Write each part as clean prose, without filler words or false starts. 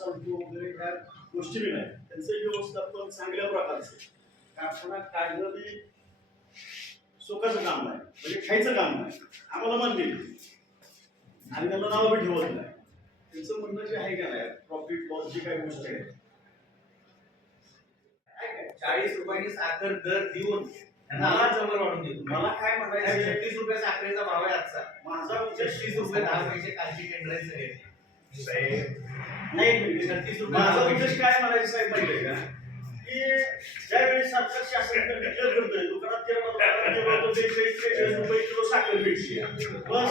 चालतो वगैरे ह्या गोष्टी बी नाही. त्यांचं व्यवस्थापन चांगल्या प्रकारचं. कारखाना काढणं बी सुखाचं काम नाही, म्हणजे खायचं काम नाही. आम्हाला मान दिली आणि त्यांना नाव बी ठेवत नाही. त्यांचं म्हणणं जे आहे का नाही, प्रॉफिट लॉस जी काही गोष्ट आहे 40 रुपयांनी साखर दर देऊन मला जवळ वाढून देतो. मला काय म्हणायचं, 36 रुपये साखरेचा भाव आहे आजचा. माझा उद्देश 30 रुपये 10 पैसे कालची टेंडरायचं नाही. 36 माझा रुपये उद्देश काय म्हणायचं साहेब माहिती आहे का, की ज्यावेळी सरकार शासन डिक्लेअर करतोय दुकानात ₹43 किलो साखर भेटली, पण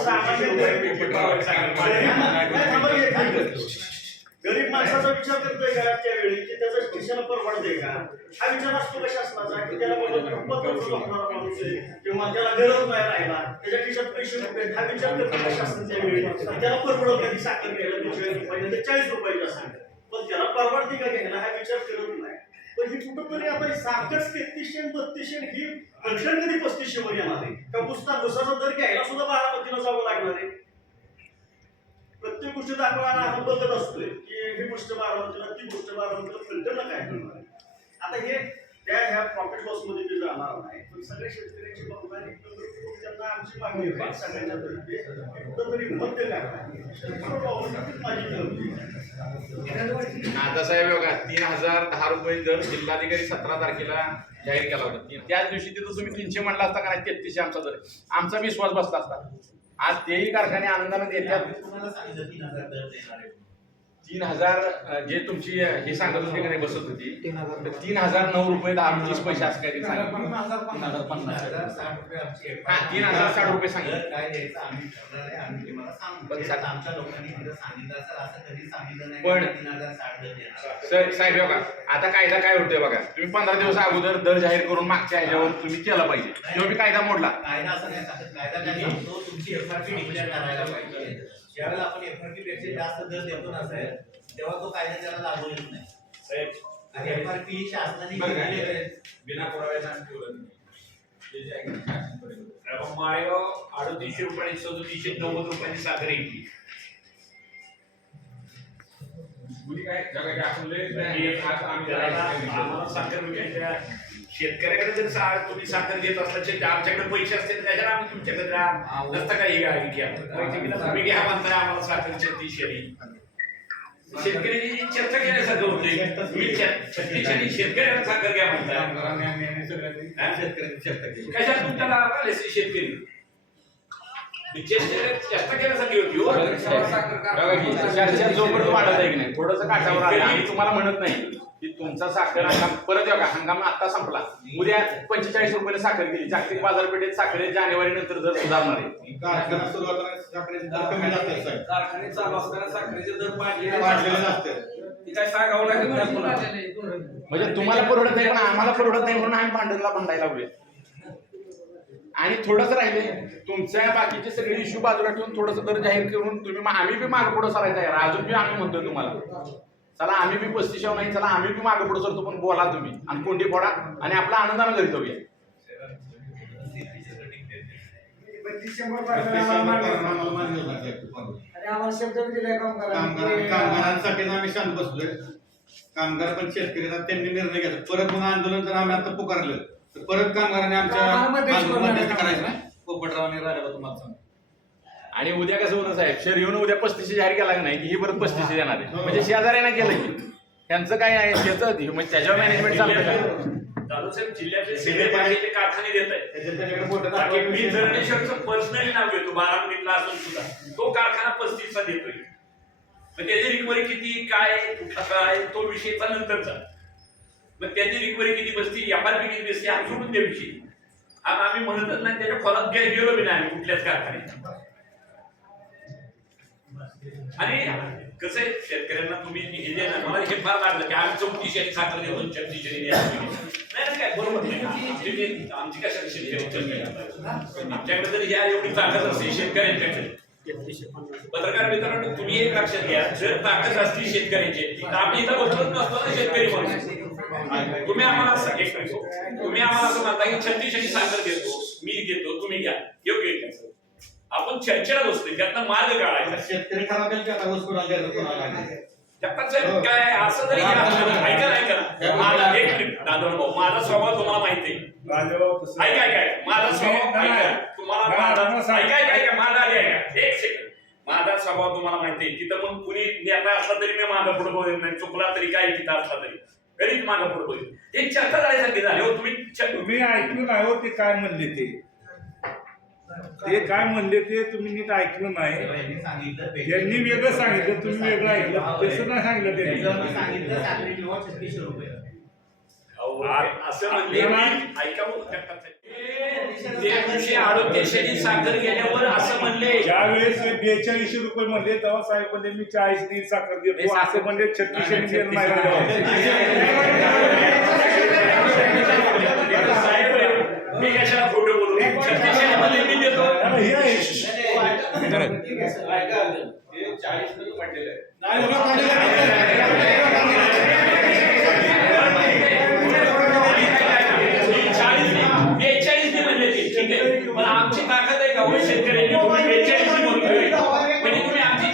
गरीब माणसाचा विचार करतोय का त्यावेळी की त्याचा खिशाला परवडते का, हा विचार असतो कशा असण्याचा की त्याला माणूस आहे किंवा त्याला गरज नाही राहिला, त्याच्या खिशात पैसे रुपये, हा विचार करतो कशा असतात त्यावेळी त्याला परवडत नाही साखर घ्यायला 40 रुपये 40 रुपयाची असेल, पण त्याला परवडते का घ्यायला हा विचार करत नाही. पण ही कुठंतरी आता साखर 3300 3200 ही रक्षण कधी 3500 वर येणार आहे का, पुस्तक घुसाचा दर घ्यायला सुद्धा बारामतीला जावं लागणार आहे. प्रत्येक गोष्टी दाखवायला आपण बघत असतोय की ही गोष्ट बारामतीला ती गोष्ट बारामतीला फिल्टरला काय करणार आहे. आता हे त्या ह्या प्रॉफिट लॉस मध्ये जे जाणार नाही, पण सगळ्या शेतकऱ्यांची भावना त्यांना आमची मागणी आहे सगळ्यांच्या तर्फे कुठंतरी मध्य काय माझी विनंती. आता साहेब बघा 3010 रुपये दर जिल्हाधिकारी 17 तारखेला जाहीर केला होता. त्याच दिवशी तिथं तुम्ही 300 म्हणला असता का नाही, 3300 आमचा दर, आमचा विश्वास बसला असता. आज तेही कारखाने आनंदाने देतात. 3000 जे तुमची हे सांगत होते का नाही बसत होती, 3009 रुपये 10 पैसे असं काही सांगितलं. 3060 रुपये सांगितलं. काय द्यायचं आम्ही ठरणार आहे, आम्ही तुम्हाला सांगू. आमच्या लोकांनी तिथं सांगितलं सर, असं कधी सांगितलं नाही पण 3060 देणार. सर साहेब बघा आता कायदा काय होतोय बघा, तुम्ही 15 दिवस अगोदर दर जाहीर करून मागच्या ह्याच्यावर तुम्ही केला पाहिजे, किंवा कायदा मोडला. कायदा असं नाही सांगत, कायदा काय सांगतो तुमची एफआरपी डिक्लेअर करायला पाहिजे. ज्यावेळेला आपण एफआरपी पेक्षा जास्त दर देतो ना साहेब, तेव्हा तो कायदा त्याला लागू येत नाही साहेब. आणि एफआरपी ही शासनाने बिना पुराव्याचा माळेगाव 3800 रुपये 3790 रुपयांनी साखर येते. आम्हाला साखर विकायच्या शेतकऱ्याकडे जर तुम्ही साखर देत असला आमच्याकडे पैसे असतील त्याच्याला आम्ही तुमच्याकडे नसता काही तुम्ही घ्या म्हणताय आम्हाला साखर 3600. शेतकऱ्याची चर्चा केल्यासारखं होते, तुम्ही 3600 शेतकऱ्याला साखर घ्या म्हणताय. कशा तुमच्या लाभ आले शेतकरी चेष्टा केल्यासाठी होती. जोपर्यंत वाढत आहे की नाही थोडंसं काठावर आलं. आम्ही तुम्हाला म्हणत नाही की तुमचा साखर हंगाम परत येऊ का, हंगाम आता संपला, उद्या 45 रुपयाला साखर केली. जागतिक बाजारपेठेत साखरे जानेवारी नंतर दर सुधारणार आहे. कारखाना सुरुवातीला साखरेचे दर कमी लागतात, कारखाने चालू असताना साखरेचे दर वाढलेले असतात. ती काय सांगावं लागेल म्हणजे तुम्हाला परवडत नाही पण आम्हाला परवडत नाही म्हणून आम्ही भांडायला लागलोय. आणि थोडंसं राहिले तुमच्या बाकीचे सगळे इश्यू बाजूला ठेवून थोडंसं दर जाहीर करून तुम्ही आम्ही बी मागे पुढे सरायचं आहे. अजून बी आम्ही म्हणतोय तुम्हाला चला आम्ही बी 3500 नाही, चला आम्ही बी मागे पुढे सरतो, पण बोला तुम्ही आणि कोंडी फोडा आणि आपला आनंदानं घरी जाऊया. कामगारांसाठी आम्ही शांत बसलोय. कामगार पण शेतकरी त्यांनी निर्णय घेतला. परत मग आंदोलन जर आम्ही आता पुकारलं तर परत कामगारांनी आमच्या करायचं नाही. पोपटरावांनी राहिला तुम्हाला सांग. आणि उद्या कसं होतं साहेब, शहर येऊन उद्या 3500 जाहीर केला नाही की ही परत 3500 देणार आहे. म्हणजे शेजाऱ्यांना केलं की त्यांचं काय आहे त्याचं म्हणजे त्याच्यावर मॅनेजमेंट चालतं का. दादूसाहेब जिल्ह्यातले सगळे बाकीचे कारखाने देत आहेत. मी धरणेश्वरचं पर्सनली नाव घेतो, बारामतीतला असून सुद्धा तो कारखाना 35चा देतोय. मग त्याची रिकव्हरी किती काय कुठला काय तो विषयचा नंतरचा. मग त्याची रिकव्हरी किती बसती, एफआरपी किती बसती हा सोडून द्या विषयी. आम्ही म्हणतच नाही, त्याच्या खोलात गेलो बी नाही कुठल्याच कारखान्यात. आणि कसं आहे शेतकऱ्यांना तुम्ही हे जे ना मला हे फार लागलं की आम्ही 3400 साखर देतो 3600 नाही काय बरोबर नाही. आमची कशा शेतकरी आमच्याकडे जर या एवढी ताकद असते शेतकऱ्यांच्याकडे. पत्रकार मित्रांनो तुम्ही एक लक्षात घ्या, जर ताकद असती शेतकऱ्यांची तर आम्ही इथं बसत नसतो ना शेतकरी म्हणून. तुम्ही आम्हाला असं म्हणता की 3600 साखर देतो, मी घेतो, तुम्ही घ्या, योग्य आहे. आपण चर्चेला बसतोय, त्यातनं मार्ग काढायचा. शेतकरी खराब जगताप साहेब काय असं जरी ऐका माझा एक मिनिट दादा भाऊ, माझा स्वभाव तुम्हाला माहिती आहे. ऐका माझा स्वभाव ऐका तुम्हाला ऐका माझा ऐका एक सेकंड. माझा स्वभाव तुम्हाला माहिती आहे. तिथं मग कुणी नेता असला तरी मी माझा पुढे बोलेल नाही, चुकला तरी काय तिथं असला तरी घरीच माझा पुढे बोलेल. एक चर्चा झाल्यासारखी झाली हो. तुम्ही ऐकलं नाही हो ते काय म्हणले ते काय म्हणले ते तुम्ही नीट ऐकलं नाही. त्यांनी वेगळं सांगितलं, तुम्ही वेगळं ऐकलं. तसं नाही सांगितलं त्यांनी. सांगितलं साखरे किंवा 3600 रुपये. असं म्हणले ऐका त्या दिवशी आरोग्यशाही साखर गेल्यावर असं म्हणले. ज्यावेळेस 4200 रुपये म्हणले तेव्हा साहेब म्हणले मी 40 नी साखर देतो, असं म्हणले 3600 साहेब मी कशाला खोटं बोलू? 3600 मध्ये मी देतो. पण आमची ताकद आहे का हो शेतकऱ्यांनी? म्हणजे तुम्ही आमची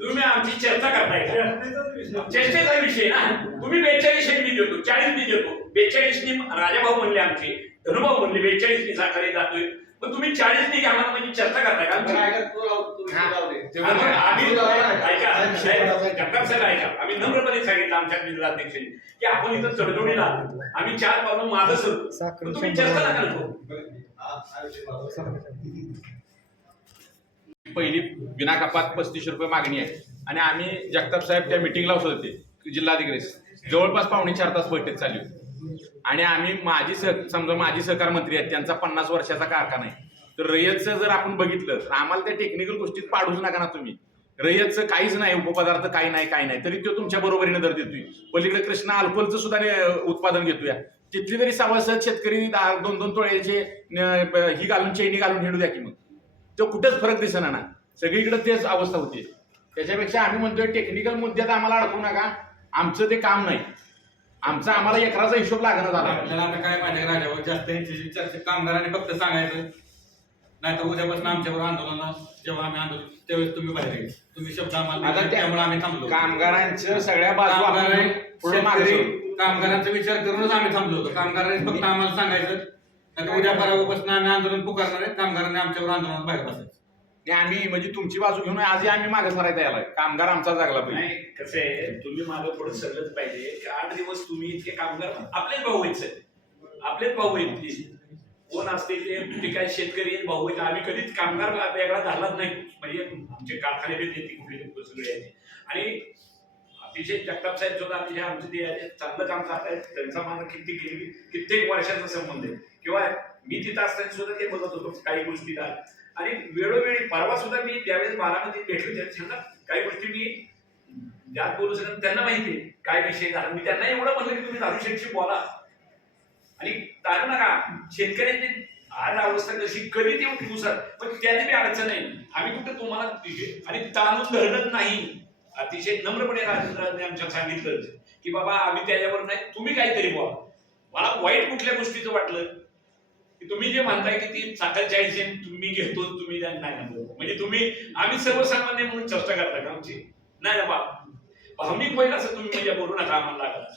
तुम्ही आमची चर्चा करताय का? चर्चेचा विषय ना. तुम्ही 42 मी देतो, 40 मी देतो. 42 राजाभाऊ म्हणले, आमचे धनुभाऊ म्हणले 42 साखर जातोय. पण तुम्ही 40 घ्या म्हणा, म्हणजे चर्चा करताय का? जगताप साहेब ऐका, आम्ही नम्रपणे सांगितलं आमच्या जिल्हाध्यक्षांनी की आपण इथं तडजोडीला आम्ही 4 पावलं मागं सरतो, तुम्ही चर्चा नका करू. पहिली विनाकपात 3500 रुपये मागणी आहे आणि आम्ही जगताप साहेब त्या मिटिंगला होते जिल्हाधिकारी, जवळपास 4.5 तास बैठक चालली होती. आणि आम्ही समजा माजी सहकार मंत्री आहेत, त्यांचा 50 वर्षाचा कारखाना आहे. तर रयतचं जर आपण बघितलं तर आम्हाला त्या टेक्निकल गोष्टीत पाडूच नका ना तुम्ही. रयतचं काहीच नाही, उपपदार्थ काही नाही तरी तो तुमच्या बरोबरीने दर देतोय. पलीकडे कृष्णा अल्कोहोलचं सुद्धा उत्पादन घेतोय. तिथली तरी सभासद शेतकरी 2-2 तोळ्याचे ही घालून चैनी घालून हिंडू द्या की मग तो कुठेच फरक दिसेना ना. सगळीकडे तेच अवस्था होती. त्याच्यापेक्षा आम्ही म्हणतोय टेक्निकल मुद्द्यात आम्हाला अडकू नका. आमचं ते काम नाही. आम्हाला एकराचा हिशोब लागणार झाला. आपल्याला आता काय माहिती राजावर जास्त चर्चा कामगारांनी फक्त सांगायचं, नाही तर उद्यापासून आमच्यावर आंदोलन जेव्हा आम्ही आंदोलन त्यावेळेस तुम्ही बाहेर येईल. तुम्ही शब्द आम्हाला त्यामुळे आम्ही थांबलो. कामगारांच्या सगळ्या बाजू कामगारांचा विचार करूनच आम्ही थांबलो होतो. कामगारांनी फक्त आम्हाला सांगायचं, नाही तर उद्या परवापासून आम्ही आंदोलन पुकारणार आहे. कामगारांनी आमच्यावर आंदोलन बाहेर बसायचं. आम्ही म्हणजे तुमची बाजू घेऊन आजही आम्ही मागे सरायला यायला. कामगार आमचा जागला पाहिजे. नाही कसं आहे, तुम्ही मागं थोडं सरलंच पाहिजे. 8 दिवस तुम्ही इतके कामगार आपलेच भाऊ आहेत, आपलेच भाऊ आहेत. कोण असते ते काय शेतकरी भाऊ आहेत. आम्ही कधीच कामगार वेगळा झालाच नाही. म्हणजे आमचे कारखाने कुठले सगळे आहेत. आणि अतिशय जगताप साहेब सुद्धा अतिशय आमचे ते चांगलं काम करतायत. त्यांचा माझा कित्येक वर्षाचा संबंध आहे. किंवा मी तिथं असताना सुद्धा ते बघत होतो काही गोष्टीला. आणि वेळोवेळी परवा सुद्धा मी त्यावेळेस बारामतीत भेटलो त्यांना काही गोष्टी मी ज्यात बोलू शकत त्यांना माहिती आहे काय विषय झाला. मी त्यांना एवढं म्हणलं की तुम्ही दारूशेठशी बोला आणि तारू नका. शेतकऱ्यांची आज अवस्था कशी कधी ते उठूसर, पण त्याने बी अडचण नाही. आम्ही कुठं तुम्हाला आणि ताणून धरत नाही. अतिशय नम्रपणे राजेंद्रांनी आमच्या सांगितलं की बाबा आम्ही त्याच्यावर नाही, तुम्ही काहीतरी बोला. मला वाईट कुठल्या गोष्टीचं वाटलं की तुम्ही जे म्हणताय की ती साखर 40 तुम्ही घेतो, तुम्ही नाही ना, म्हणजे तुम्ही आम्ही सर्वसामान्य म्हणून चर्चा करता का आमची? नाही ना बाप, भावनिक होईल असं तुम्ही म्हणजे बोलू नका आम्हाला लागत.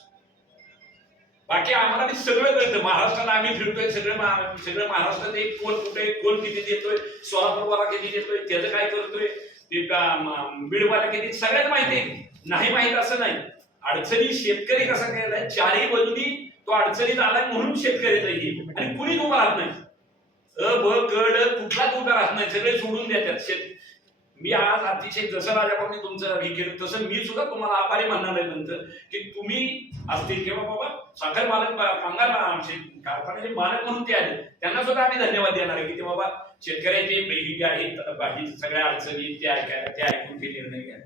बाकी आम्हाला मी सगळं कळतं. महाराष्ट्राला आम्ही फिरतोय, सगळं महाराष्ट्रात एक कोण कुठे कोण किती देतोय, सोलापूरवाला किती देतोय, त्याचं काय करतोय, ते बीडवाला किती, सगळ्यात माहिती आहे. नाही माहित असं नाही. अडचणी शेतकरी कसा केलाय, 4ही बाजूनी तो अडचणीत आलाय म्हणून शेतकऱ्याचा येईल. आणि कुणीच उभा राहत नाही. ब कड कुठलाच उभा राहत नाही, सगळे सोडून देतात. मी आज अतिशय जसं राजाभाऊंनी तुमचं हे केलं तसं मी सुद्धा तुम्हाला आभारी म्हणणार आहे नंतर की तुम्ही असतील किंवा बाबा साखर मालक कामगार आमचे कारखान्याचे मालक म्हणून ते आले, त्यांना सुद्धा आम्ही धन्यवाद देणार आहे की ते बाबा शेतकऱ्याचे ही आहेत बाकी सगळ्या अडचणी ते ऐकायला, ते ऐकून ते निर्णय घ्यायला.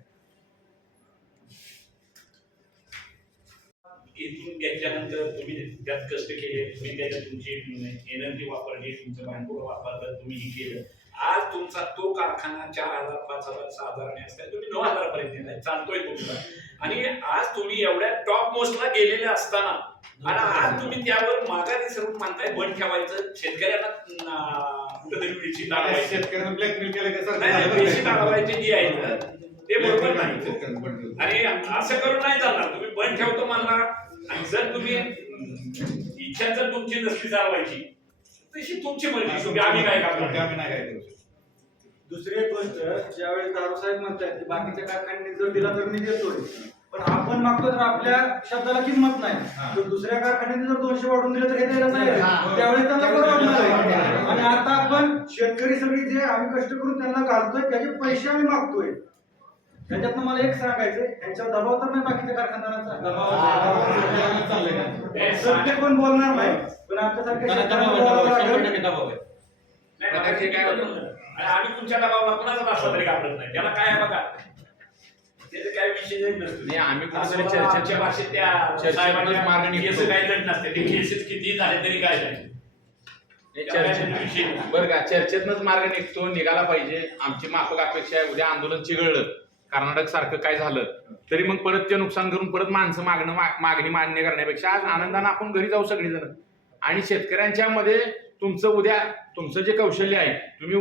इथून घेतल्यानंतर तुम्ही त्यात कष्ट केले, तुम्ही त्याच्यात तुमची एनर्जी वापरली, तुमचं भांडवल वापरलं, तुम्ही हे केलं. आज तुमचा तो कारखाना 4,000, 5,000, 6,000 असताना तुम्ही 9,000 पर्यंत येणार चालतोय तुमचा. आणि आज तुम्ही एवढ्या टॉप मोस्टला गेलेले असताना आणि आज तुम्ही त्यावर माघारी सर्व म्हणताय बंद ठेवायचं, शेतकऱ्यांना कुठेतरी पेशी टाळवायची, शेतकऱ्यांना ब्लॅकमेल केलं का पेशी टाळवायची जी आहे ते बरोबर नाही. शेतकऱ्यांना बंद ठेवतो. आणि असं करून नाही चालणार. तुम्ही बंद ठेवतो म्हणणार आणि जर तुम्ही इच्छा जर तुमची नसली चालवायची तशी तुमची मर्जी शेवटी आम्ही काय करणार. आम्ही नाही काय करू शकत. दुसरी एक गोष्ट, ज्यावेळेस दारू साहेब म्हणतात की बाकीच्या कारखान्यांनी जर दिला तर मी देतोय, पण आपण मागतो तर आपल्या शब्दाला किंमत नाही. तर दुसऱ्या कारखान्याने जर 200 वाढून दिलं तर हे द्यायला तयार आहे. त्यावेळेस त्यांना परवडणार आहे. आणि आता आपण शेतकरी सगळी जे आम्ही कष्ट करून त्यांना घालतोय त्याचे पैसे आम्ही मागतोय. त्याच्यातनं मला एक सांगायचंय, यांच्यावर दबाव तर नाही बाकीच्या कारखानदारांचा. चाललंय का? सत्य पण बोलणार नाही, पण आमच्यासारख्या शेतकऱ्यांना बोलावं लागेल. दबाव आहे. नाही, ते काय होतं आणि आम्ही तुमच्या दबावाला कुणाचा असला तरी घाबरत नाही. त्याला काय आहे बघा, त्याचे काय विषय नसतो. नाही, आम्ही कुठेतरी आमच्या चर्चेच्या भाषेत त्या चर्चेतूनच साहेबांच्या मार्ग निघतो. केस काही जड नसते. ते केसेस किती झाले तरी काय झाले बरं का, चर्चेतनच मार्ग निघाला पाहिजे. आमची माफक अपेक्षा आहे, उद्या आंदोलन चिघळलं, कर्नाटक सारखं काय झालं तरी मग परत ते नुकसान करून परत माणसं मागणी मान्य करण्यापेक्षा आज आनंदानं आपण घरी जाऊ सगळेजण. आणि शेतकऱ्यांच्या मध्ये तुमचं उद्या तुमचं जे कौशल्य आहे, तुम्ही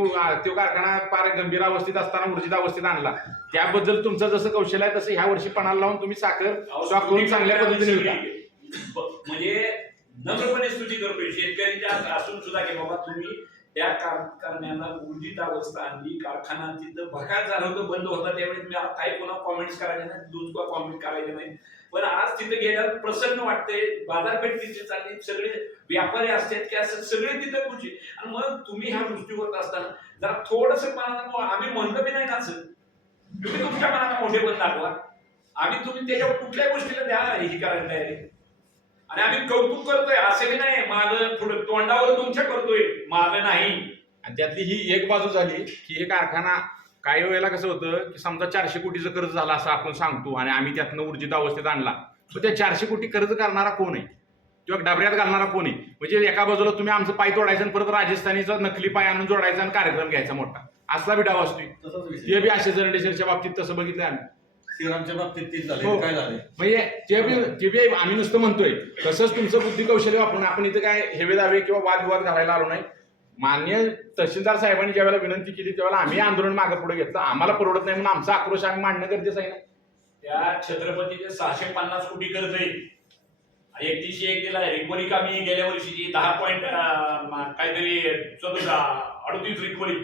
तो कारखाना फार गंभीर अवस्थेत असताना ऊर्जित अवस्थेत आणला, त्याबद्दल तुमचं जसं कौशल्य आहे तसं ह्या वर्षी पणाला लावून तुम्ही साखर स्टॉक करून चांगल्या पद्धतीने विका. म्हणजे नम्रपणे स्तुती करतोय शेतकऱ्यांच्या असून सुद्धा की बाबा तुम्ही त्या कारखान्याला ऊर्जित अवस्था आणली, कारखाना तिथं भकास झालं होतं, बंद होता, त्यावेळेस मी काही कोणा कॉमेंट्स करायचे नाही, दुसरा कॉमेंट करायचे नाही. पण आज तिथे गेल्यावर प्रसन्न वाटते. बाजारपेठ तिथे चालली, सगळे व्यापारी असतात की असं सगळे तिथे खुशी. आणि मग तुम्ही ह्या गोष्टी होत असताना जरा थोडस मनात, आम्ही म्हणलं बी नाही ना असं, तुम्ही तुमच्या मनाला मोठे पण दाखवा. आम्ही तुम्ही त्याच्यावर कुठल्याही गोष्टीला द्या हे करायला तयारी. आणि आम्ही कौतुक करतोय असं बी नाही, माझं थोडं तोंडावर तुमच्या करतोय, माझं नाही. आणि त्यातली ही एक बाजू झाली की हे कारखाना काही वेळेला कसं होतं की समजा 400 कोटीचं कर्ज झालं असं आपण सांगतो आणि आम्ही त्यातनं ऊर्जित अवस्थेत आणला, तर त्या 400 कोटी कर्ज करणारा कोण आहे किंवा डबऱ्यात घालणारा कोण आहे? म्हणजे एका बाजूला तुम्ही आमचं पाय तोडायचं आणि परत राजस्थानीचा नकली पाय आणून जोडायचा आणि कार्यक्रम घ्यायचा मोठा, असला बी डाव असतोय. ते बी असे जर्नलिस्टच्या बाबतीत तसं बघितलं आम्ही. श्रीरामच्या बाबतीत तेच हो. झालं. काय झालं? म्हणजे ते बी आम्ही नुसतं म्हणतोय तसंच तुमचं बुद्धी कौशल्य वापरून आपण इथं काय हेवे दावे किंवा वादविवाद घालायला आलो नाही. मान्य तहसीलदार साहेबांनी ज्यावेळेला विनंती केली त्यावेळेला आम्ही आंदोलन मागे पुढे घेतलं. आम्हाला परवडत नाही म्हणून आमचा आक्रोश आम्ही मांडणं गरजेचं आहे ना. त्या छत्रपतीचे 650 कोटी कर्ज आहे आणि 31 दिलाय. रिकव्हरी कमी गेल्या वर्षीची 10 पॉईंट काहीतरी 38 रिकव्हरी.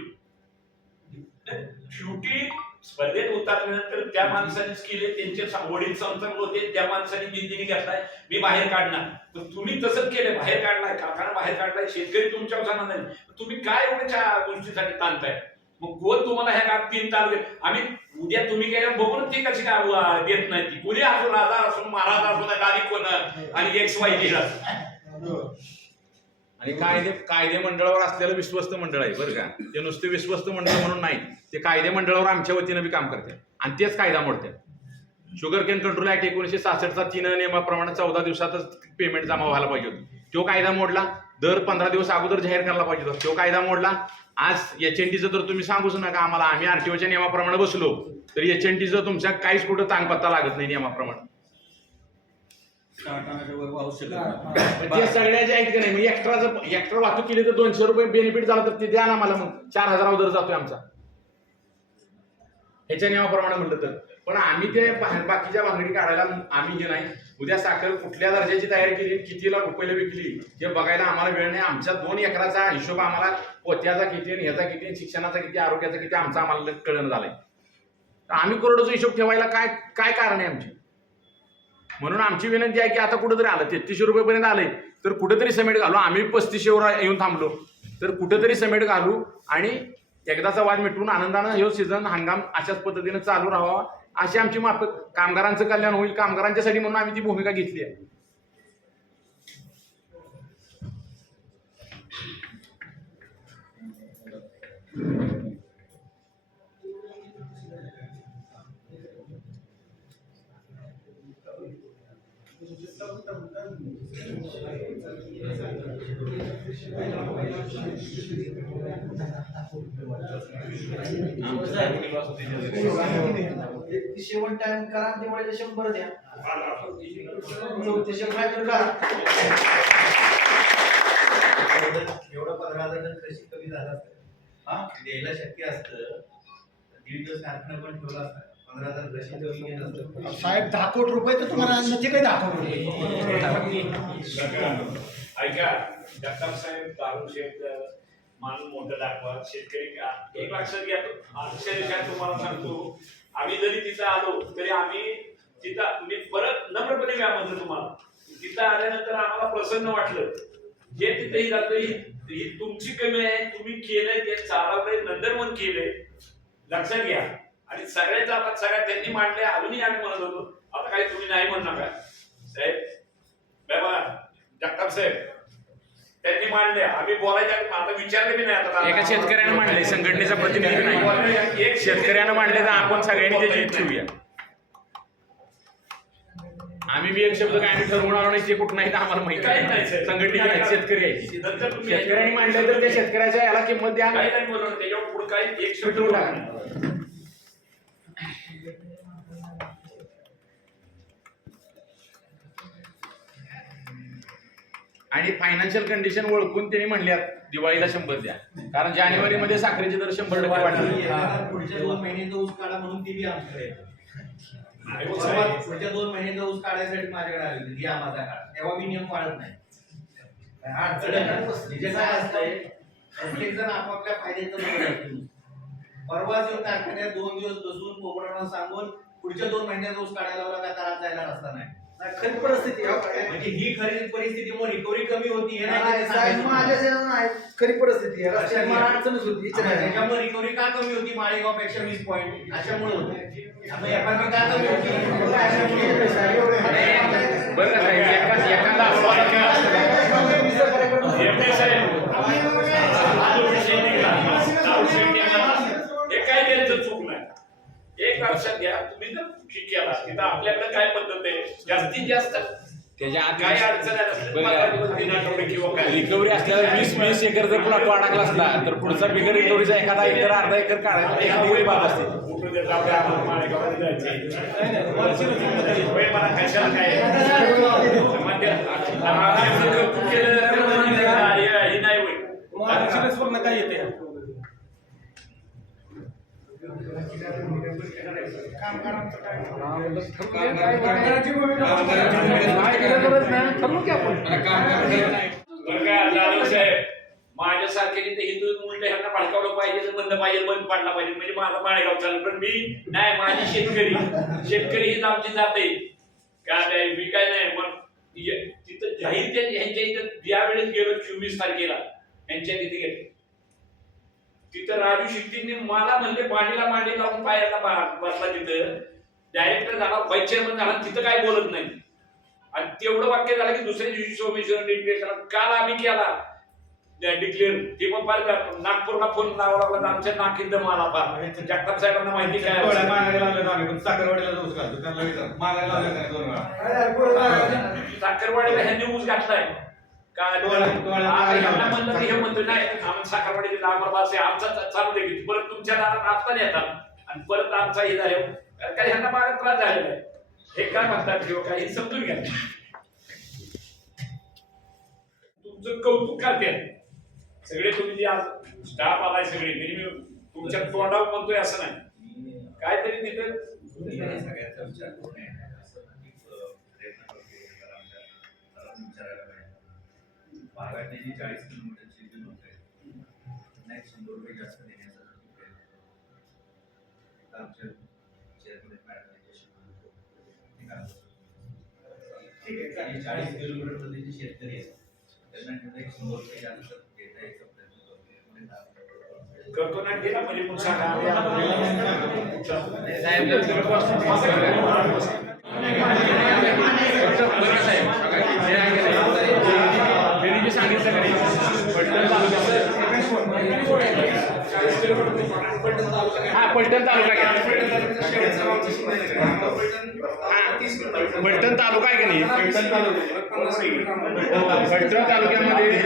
शेवटी स्पर्धेत उतरल्यानंतर त्या माणसानेच केले, त्यांचे वडील संसर्ग होते, त्या माणसाने बिंदीने घेतलाय मी बाहेर काढणार. पण तुम्ही तसंच केलं, बाहेर काढलाय, कारखाना बाहेर काढलाय, शेतकरी तुमच्यावर जाणार नाही. तुम्ही काय एवढ्या गोष्टीसाठी ताणताय? मग कोण तुम्हाला ह्या का 3 तास आम्ही उद्या तुम्ही गेल्यावर बघून ती कशी काय देत नाही. ती कुणी असो, राजा असो, महाराज असो, नाही कोण आणि XYZ आणि कायदे मंडळावर असलेलं विश्वस्त मंडळ आहे बरं का. ते नुसते विश्वस्त मंडळ म्हणून नाही, ते कायदे मंडळावर आमच्या वतीनं बी काम करतात आणि तेच कायदा मोडतात. शुगर केन कंट्रोल ऍक्ट 1966चा 3 नियमाप्रमाणे 14 दिवसातच पेमेंट जमा व्हायला पाहिजे होती. तो कायदा मोडला. दर 15 दिवस अगोदर जाहीर करायला पाहिजे होता, तो कायदा मोडला. आज HNTचं तर तुम्ही सांगूच नका आम्हाला, आम्ही RTOच्या नियमाप्रमाणे बसलो तर HNTचं तुमच्या काहीच कुठं तांगपत्ता लागत नाही नियमाप्रमाणे. ते सगळ्याचे आहेत की नाही. मग एक्स्ट्रा वाहतूक केली तर 200 रुपये बेनिफिट झालं तर ते द्या ना मला, मग 4000 दर जातोय आमचा ह्याच्या नियमाप्रमाणे म्हटलं तर. पण आम्ही ते बाकीच्या भानगडी काढायला आम्ही हे नाही. उद्या साखर कुठल्या दर्जाची तयारी केली, कितीला रुपयाला विकली हे बघायला आम्हाला वेळ नाही. आमच्या 2 एकराचा हिशोब आम्हाला पोत्याचा किती, ह्याचा किती, शिक्षणाचा किती, आरोग्याचा किती आमचा आम्हाला कळणं झालंय. तर आम्ही करोडोचा हिशोब ठेवायला काय कारण आहे आमची? म्हणून आमची विनंती आहे की आता कुठेतरी आलं 3300 रुपयेपर्यंत आले तर कुठेतरी समेट घालू. आम्ही 3500वर येऊन थांबलो तर कुठेतरी समेट घालू आणि एकदाचा वाद मिटवून आनंदानं हे सीझन हंगाम अशाच पद्धतीने चालू राहावा अशी आमची माफक. कामगारांचं कल्याण होईल कामगारांच्यासाठी म्हणून आम्ही ती भूमिका घेतली आहे. शेवट टाइम करा, दिवाळीला 100 द्या. एवढं 15,000 टन कृषी कमी झालं असतं, द्यायला शक्य असतं. 1.5 दिवस कारखाना पण ठेवला असता. 15,000 कृषी जमीन येत असतं. साहेब 10 कोटी रुपये तर तुम्हाला अन्नाचे काही 10 कोटी रुपये. ऐका जगताप साहेब दारू शेत मान मोठं दाखवा शेतकरी एक लक्षात घ्या अक्षरशः तुम्हाला सांगतो आम्ही जरी तिथं आलो तरी आम्ही तिथं मी परत नम्रपणे काय म्हणतो तुम्हाला तिथं आल्यानंतर आम्हाला प्रसन्न वाटलं जे तिथेही जातो ही तुमची कमी आहे तुम्ही केलंय ते चालवलंय नंतर मग केलंय लक्षात घ्या आणि सगळ्याच आता सगळ्या त्यांनी मांडले अजूनही आम्ही म्हणत होतो आता काही तुम्ही नाही म्हणू नका साहेब बाबा जगताप साहेब त्यांनी मांडले आम्ही बोलायच्या आता विचारले बी नाही आता एका शेतकऱ्यानं मांडले संघटनेचा प्रतिनिधी नाही एक शेतकऱ्यानं मांडले तर आपण सगळ्यांनी त्याची हित ठेवूया आम्ही बी एक शब्द काय आम्ही ठरवून आलो नाही ते कुठं नाही तर आम्हाला माहिती नाही संघटनेची नाही शेतकरी आहे शेतकऱ्यांनी मांडले तर त्या शेतकऱ्याच्या याला किंमत द्या काही नाही बोलवलं त्याच्यावर पुढे काही एक शब्द ठेवून टाका आणि फायनान्शियल कंडिशन ओळखून त्यांनी म्हणल्यात दिवाळीला 100 द्या कारण जानेवारीमध्ये साखरेचे दर 100% वाढले पुढच्या 2 महिन्यांचा ऊस काढा म्हणून ती बी आमच्याकडे येते. पुढच्या 2 महिन्यांचा ऊस काढायसाठी माझ्याकडे आली होती घ्या माझा काढ तेव्हा मी नियम पाळत नाही म्हणजे काय असतंय प्रत्येक जण आपापल्या फायद्याचं बघत असतो परवाच येऊन कारखान्यात 2 दिवस बसून पोपरांना सांगून पुढच्या 2 महिन्याचा ऊस काढायला लावला का करायला जायला रस्ता नाही खरी परिस्थिती म्हणजे ही खरी परिस्थितीमुळे रिकव्हरी कमी होती हे नाही साहेब सांगायचं. माझ्या खरी परिस्थिती आहे रस्त्यात मला अडचणच होती त्याच्यामुळे रिकव्हरी का कमी होती माळेगाव पेक्षा 20 पॉईंट अशामुळे होते आता FRP का कमी होती बरं का साहेब एखादा एमडी साहेब हे काय त्यांचं चूक नाही एक लक्षात घ्या तुम्ही जर ठीक केला तिथं आपल्याकडे काय पद्धत आहे जास्तीत जास्त त्याच्या आत काय अडचण आहे किंवा काय रिकव्हरी असल्यावर 20 एकर जर प्लॉट अडकला असला तर पुढचा बिगर रिकव्हरीचा एखादा एकर अर्धा एकर काढायचा एखादी वेळी बाब असते मला कशाला काय हे नाही होईल काय येते माझ्यासारखे हिंदू उलट ह्यांना भडकावलं पाहिजे म्हणलं पाहिजे बंद पाडला पाहिजे म्हणजे माझा माळेगाव चालेल पण मी नाही माझी शेतकरी हीच आमची जाते काय मी काय नाही मग तिथं जाहीर ह्यांच्या इथं ज्या वेळेस गेलो 24 तारखेला यांच्या तिथे गेले तिथं राजू शिट्टींनी मला म्हणजे मांडी लावून पायाला बसला तिथं डायरेक्टर झाला व्हाईस चेअरमन झाला तिथं काय बोलत नाही आणि तेवढं वाक्य झालं की दुसऱ्या दिवशी सोमेश्वर डिक्लेअर केला काल आम्ही केला डिक्लेअर ते पण फार नागपूरला फोन लावा लागला आमच्या नाकीत दम आला फार जगताप साहेबांना माहिती काय साखरवाडीला ह्यांनी ऊस घातलाय म्हणलं हे म्हणतो नाही आम्ही साखरवाडीला आमचा चालू दे परत तुमच्या दारात आता येतात आणि परत आमचा हे झाले कारण काही ह्यांना मागे त्रास झालेला आहे हे काय म्हणतात किंवा काही समजून घ्या तुमचं कौतुक करते सगळे तुम्ही जे आज स्टाफ आलाय सगळे मी तुमच्या तोंडावर म्हणतोय असं नाही काहीतरी तिथे सगळ्याचा विचार करून प्रयत्न करतो विचारायला पाहिजे बागायती 40 किलोमीटरची जी नोट आहे नाही 100 रुपये जास्त देण्याचा आमच्या चेअरमन ठीक आहे 40 किलोमीटर मध्ये शेतकरी आहेत त्यांना 100 रुपये जास्त देता यायचा प्रयत्न करतो ना गेला म्हणजे मग सांगा पलटण तालुका घ्या पलटण तालुका आहे की नाही पलटण तालुक्यामध्ये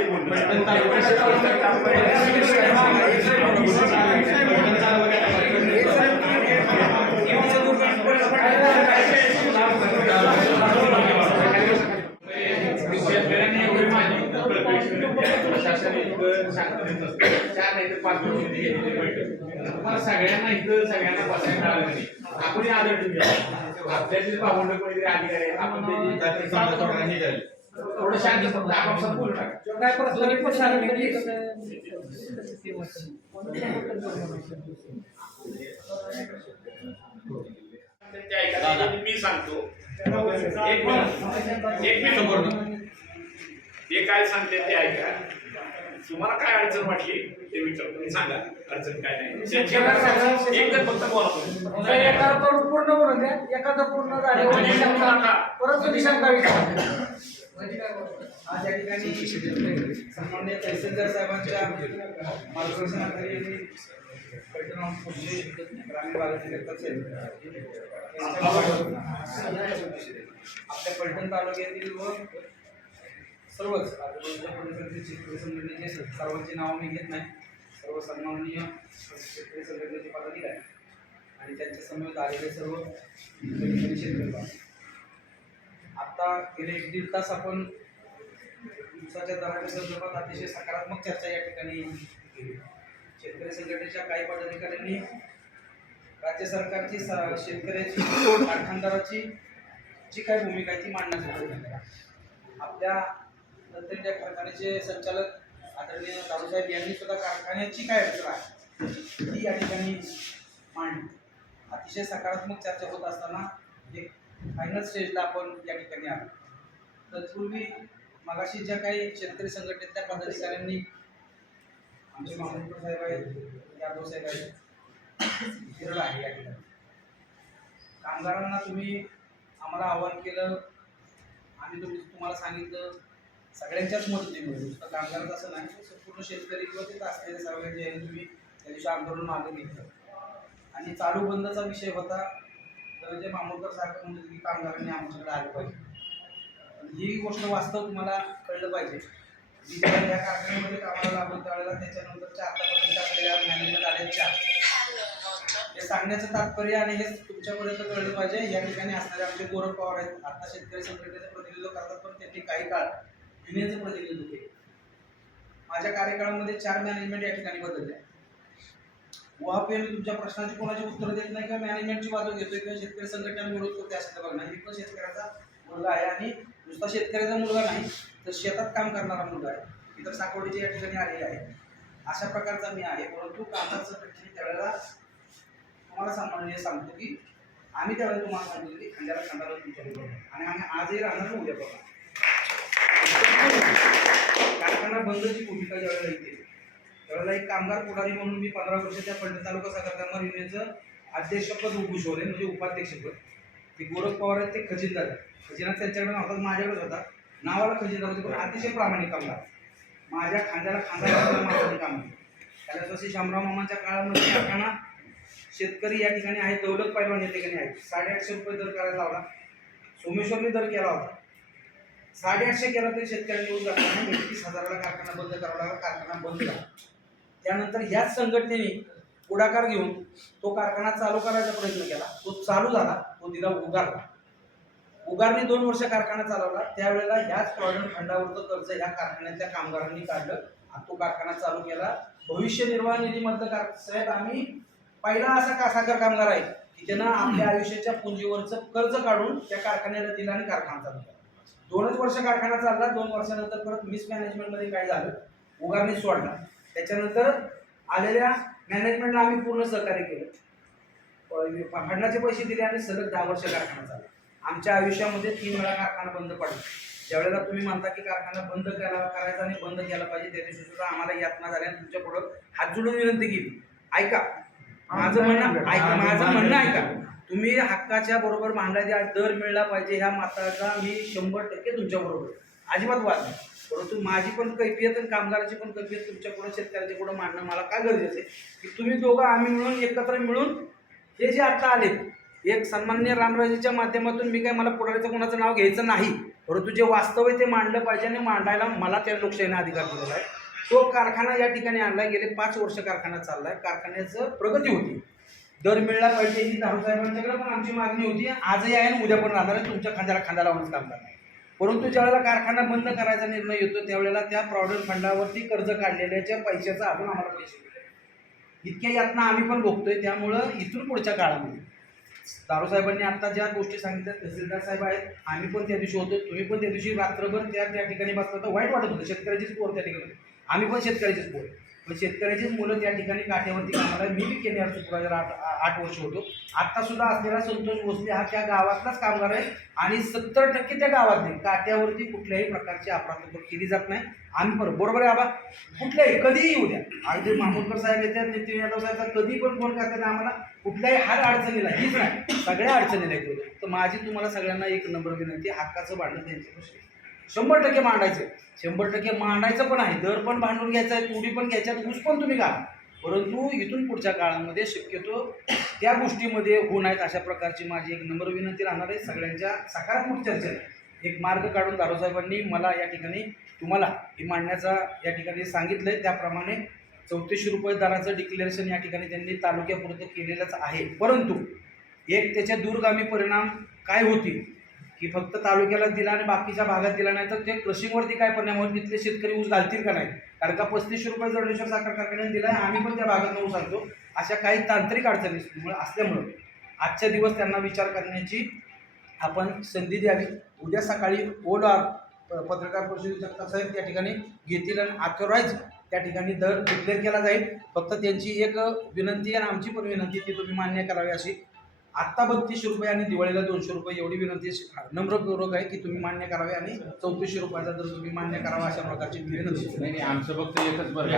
सगळ्यांना इथं सगळ्यांना बसायला मिळालं नाही. आपण आदर ठेवूया. आपल्यातील भावंड कोणीतरी अधिकारी आहेत, आपण त्याची जाती समाज तोडगा निघाले. थोडं शांत फक्त आपापसात बोलू नका. काय प्रस्तावित पण सार्वजनिक ते ऐका, मी सांगतो एक मिनिट ते काय सांगते ते ऐका. तुम्हाला काय अडचण वाटली ते विचारतो मी, सांगा अडचण काय नाही. एक जर फक्त बोला तुम्ही. एखादा पूर्ण बोलून द्या, एखादा पूर्ण परत तुम्ही शंका विचारा. आज या ठिकाणी सन्माननीय तहसीलदार साहेबांच्या मार्गदर्शनाखाली पैठण पुढचे ग्रामीण भागातील आपल्या पैठण तालुक्यातील व सर्वच आजूबाजूच्या परिसरातील शेतकरी संघटनेचे सर्वांची नावं मी घेत नाही. सर्व सन्माननीय शेतकरी संघटनेचे पदाधिकारी आणि त्यांच्या समवेत आलेले सर्व शेतकरी. आता गेले 1-1.5 तास आपण दिवसाच्या दराच्या संदर्भात अतिशय सकारात्मक चर्चा या ठिकाणी केली. शेतकरी संघटनेच्या काही पदाधिकाऱ्यांनी राज्य सरकारची शेतकऱ्याची कारखानदाराची जी काही भूमिका आहे ती मांडण्याचा प्रयत्न केला. आपल्या नंतर त्या कारखान्याचे संचालक आदरणीय दारूसाहेब यांनी सुद्धा कारखान्याची काय अडचण आहे ती या ठिकाणी मांडली. अतिशय सकारात्मक चर्चा होत असताना एक फायनल स्टेजला आपण या ठिकाणी आलो. तत्पूर्वी मगाशी ज्या काही शेतकरी संघटनेतल्या पदाधिकाऱ्यांनी आमचे मामूलकर साहेब आहेत, यादव साहेब आहेत, हिरड आहे या ठिकाणी कामगारांना तुम्ही आम्हाला आवाहन केलं, आम्ही तुम्हाला सांगितलं सगळ्यांच्याच मदतीने नुसतं कामगारांचं असं नाही, संपूर्ण शेतकरी किंवा तिथं असलेले सर्वांचे आहे तुम्ही त्या दिवशी आंदोलन मागे घेतलं. आणि चालू बंदचा विषय होता तर जे मामूलकर साहेब म्हणतात की कामगारांनी आमच्याकडे आलं पाहिजे. ही गोष्ट वास्तव तुम्हाला कळलं पाहिजे. मी जेव्हा या कारखान्यामध्ये कामाला लागलो त्यावेळेला त्याच्यानंतरच्या आतापर्यंत आपल्या मॅनेजमेंट आल्याच्या हे सांगण्याचं तात्पर्य आणि हे तुमच्यापर्यंत कळलं पाहिजे. या ठिकाणी असणारे आमचे गोरख पवार आहेत, आता शेतकरी संघटनेचं प्रतिनिधित्व करतात पण त्यांनी काही काळ युनियनचं प्रतिनिधित्व केले. माझ्या कार्यकाळामध्ये 4 मॅनेजमेंट या ठिकाणी बदलल्या. वहापे मी तुमच्या प्रश्नाची कोणाची उत्तर देत नाही किंवा मॅनेजमेंटची बाजू घेतोय किंवा शेतकरी संघटना विरोध करते असं बघणार. मी पण शेतकऱ्याचा मुलगा आहे आणि नुसता शेतकऱ्याचा मुलगा नाही तर शेतात काम करणारा मुलगा आहे. इतर साकोडीचे या ठिकाणी आलेले आहे. अशा प्रकारचा मी आहे. परंतु कामाचं प्रश्न त्यावेळेला तुम्हाला सामान्य सांगतो की आम्ही त्यावेळेला तुम्हाला सांगितलं की खांद्याला खांद्याला तुमच्याबरोबर आणि आम्ही आजही राहणार उद्या बघा. कारखाना बंदची भूमिका ज्यावेळेला येते त्यावेळेला एक कामगार पुढारी म्हणून मी 15 वर्षाच्या पैठण तालुका साखर कामगार युनियनचं अध्यक्षपद भूषवले म्हणजे उपाध्यक्षपद. ते गोरख पवार आहेत ते खजिनदार. खजिना त्यांच्याकडे नव्हता, माझ्याकडेच होता. नावाला खजिनदार होते पण अतिशय प्रामाणिक कामगार. माझ्या खांद्याला खांदा माझं काम केलं. त्याला शामराव मामांच्या काळामध्ये कारखाना शेतकरी या ठिकाणी आहेत, दौलत पैलवान या ठिकाणी आहेत. 850 रुपये दर करायला लावला. सोमेश्वरने दर केला होता. 850 केला तरी शेतकऱ्यांनी येऊन जाताना 31,000ला कारखाना बंद करावा लागला. कारखाना बंद झाला. त्यानंतर ह्याच संघटनेने पुढाकार घेऊन तो कारखाना चालू करायचा प्रयत्न केला. तो चालू झाला, तो दिला उगारला. उगारने 2 वर्ष कारखाना चालवला. त्यावेळेला ह्याच प्रॉव्हिडंट फंडावरचं कर्ज ह्या कारखान्यातल्या कामगारांनी काढलं आणि तो कारखाना चालू केला. भविष्य निर्वाह निधीमधलं साहेब आम्ही पहिला असा साखर कामगार आहे की त्यानं आपल्या आयुष्याच्या पुंजीवरचं कर्ज काढून त्या कारखान्याला दिलं आणि कारखाना चालू केला. 2च वर्ष कारखाना चालला. 2 वर्षानंतर परत मिसमॅनेजमेंटमध्ये काय झालं, उगारने सोडला. त्याच्यानंतर आलेल्या मॅनेजमेंटला आम्ही पूर्ण सहकार्य केलं. फंडाचे पैसे दिले आणि सलग 10 वर्ष कारखाना चालला. आमच्या आयुष्यामध्ये 3 वेळा कारखाना बंद पडला. ज्यावेळेला तुम्ही म्हणता की कारखाना बंद करायचा आणि बंद केला पाहिजे त्या दिवशी सुद्धा आम्हाला यातना झाल्या आणि तुमच्या पुढं हात जोडून विनंती केली, ऐका माझं म्हणणं ऐका. तुम्ही हक्काच्या बरोबर मांडायचा दर मिळला पाहिजे ह्या माताचा मी 100% तुमच्या बरोबर अजिबात वाद नाही. परंतु माझी पण कैफियत आणि कामगाराची पण कैफियत तुमच्या पुढे शेतकऱ्याच्या पुढे मांडणं मला काय गरजेचं आहे की तुम्ही दोघं आम्ही मिळून एकत्र मिळून हे जे आता आले एक सन्माननीय रामराजेच्या माध्यमातून मी काय मला पुढारीचं कोणाचं नाव घ्यायचं नाही, परंतु जे वास्तव आहे ते मांडलं पाहिजे आणि मांडायला मला त्या लोकशाहीने अधिकार दिलेला आहे. तो कारखाना या ठिकाणी आणला. गेले 5 वर्ष कारखाना चाललाय. कारखान्याचं प्रगती होती. दर मिळला पाहिजे ही दारूसाहेबांच्याकडे पण आमची मागणी होती. आजही आहे आणि उद्या पण राहणार आहे. तुमच्या खांद्याला खांदा लावूनच काम करणार. परंतु ज्यावेळेला कारखाना बंद करायचा निर्णय येतो त्यावेळेला त्या प्रॉव्हिडंट फंडावरती कर्ज काढलेल्याच्या पैशाचा अजून आम्हाला पैसे मिळाले. इतक्या यातना आम्ही पण भोगतोय. त्यामुळं इथून पुढच्या काळामध्ये दारू साहेबांनी आता ज्या गोष्टी सांगितल्या, तहसीलदार साहेब आहेत, आम्ही पण त्या दिवशी होतो, तुम्ही पण त्या दिवशी रात्रभर त्या ठिकाणी बसला तर वाईट वाटत होतं. शेतकऱ्याचीच पोर त्या ठिकाणी, आम्ही पण शेतकऱ्याचीच पोर, पण शेतकऱ्याचीच मुलं त्या ठिकाणी काठ्यावरती कामाला. मी बी केले सुपरवायझर 8 वर्ष होतो. आत्ता सुद्धा असलेला संतोष भोसले हा त्या गावातलाच कामगार आहे आणि 70% त्या गावातले काट्यावरती कुठल्याही प्रकारची अपराध केली जात नाही. आम्ही बरोबर आहे बाबा, कुठल्याही कधीही येऊ द्या, अगदी मामूदकर साहेब येतात, नितीन यादव साहेब कधी पण फोन करतात आम्हाला, कुठल्याही हार अडचणीला, हीच नाही सगळ्या अडचणीला येतो. तर माझी तुम्हाला सगळ्यांना एक नंबर विनंती, हक्काचं भांडण त्यांच्यापाशी 100% मांडायचं, 100% मांडायचं पण आहे, दर पण भांडून घ्यायचा आहे, तुडी पण घ्यायच्या, ऊस पण तुम्ही घाला. परंतु इथून पुढच्या काळामध्ये शक्यतो त्या गोष्टीमध्ये होऊ नयेत अशा प्रकारची माझी एक नंबर विनंती राहणार आहे. सगळ्यांच्या सकारात्मक चर्चेने एक मार्ग काढून दारोसाहेबांनी मला या ठिकाणी तुम्हाला हे मांडण्याचा या ठिकाणी सांगितलं आहे. त्याप्रमाणे 3400 रुपये दराचं डिक्लेरेशन या ठिकाणी त्यांनी तालुक्यापुरतं केलेलंच आहे. परंतु एक त्याच्या दूरगामी परिणाम काय होतील की फक्त तालुक्याला दिला आणि बाकीच्या भागात दिला नाही तर ते क्रशिंगवरती काय परिणाम होईल, तिथले शेतकरी ऊस घालतील का नाही. कारण का 3500 रुपये जळेश्वर साखर कारखान्याने दिला आहे, आम्ही पण त्या भागात ऊस आणतो. अशा काही तांत्रिक अडचणी असल्यामुळं आजच्या दिवस त्यांना विचार करण्याची आपण संधी द्यावी. उद्या सकाळी पत्रकार परिषदेत जगताप साहेब त्या ठिकाणी घेतील आणि ऑथोराईज त्या ठिकाणी दर डिक्लेअर केला जाईल. फक्त त्यांची एक विनंती आणि आमची पण विनंती ती तुम्ही मान्य करावी अशी. आत्ता 3200 रुपये आणि दिवाळीला 200 रुपये एवढी विनंती नम्रपूर्वक आहे की तुम्ही मान्य करावे आणि 3400 रुपयाचा दर तुम्ही मान्य करावा अशा प्रकारची विनंती. नाही आमचं फक्त एकच बरं का,